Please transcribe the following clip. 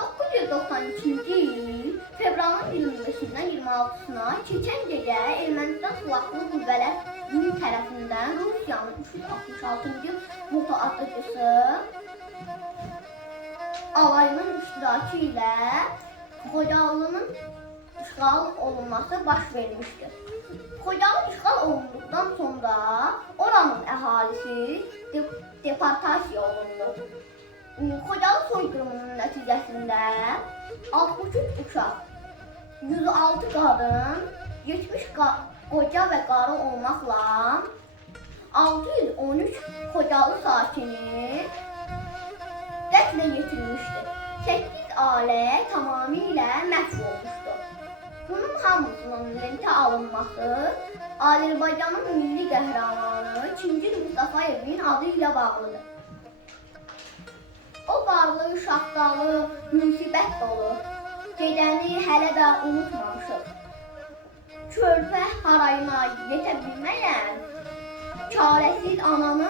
1992-ci il fevralın 25-dən 26-sına keçən gecə Ermənistan silahlı qüvvələr tərəfindən Rusiyanın 366-cı moto atıcısı alayının iştirakı ilə Xocalının işğal olunması baş vermişdir. Xocalı işğal olunduqdan sonra oranın əhalisi de deportasiya olundu. Xocalı soyqırımının nəticəsində 63 uşaq, 106 qadın, 70 qa qoca və qarı olmaqla 613 Xocalı sakini qətlə yetirilmişdir. 8 ailə tamamilə məhv olmuşdur. Bunun hamısının lentə alınması Azərbaycanın milli qəhrəmanı Çingil Mustafayevin adı ilə bağlıdır. Şaxtalı, müsibət dolu. Gecəni hələ də unutmamışıq. Körpə harayına yetə bilməyən çarəsiz ananı